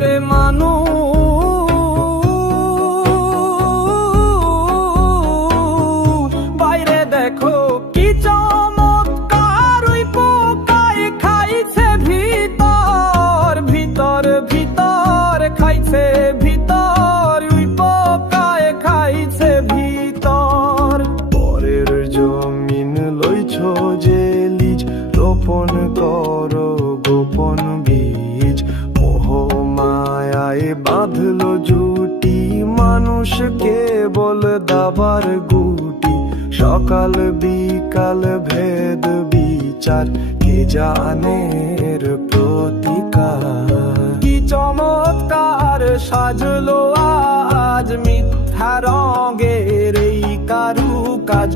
ওরে মানুষ বাইরে দেখো কি চমৎকার, ওই পোকায় খাইছে ভিতর ভিতর ভিতর, খাইছে ভিতর, ওই পোকায় খাইছে ভিতর। পরের জমিন লইছ যে লিজ, রোপণ করো গোপন বীজ। মোহ মায়ায় বাঁধলো জুটি, মানুষ কেবল দাবার গুটি। সকাল বিকাল ভেদ বিচার, কে জানের প্রতিকার। কি চমৎকার সাজলো আজ মিথ্যা রঙের এই কারুকাজ।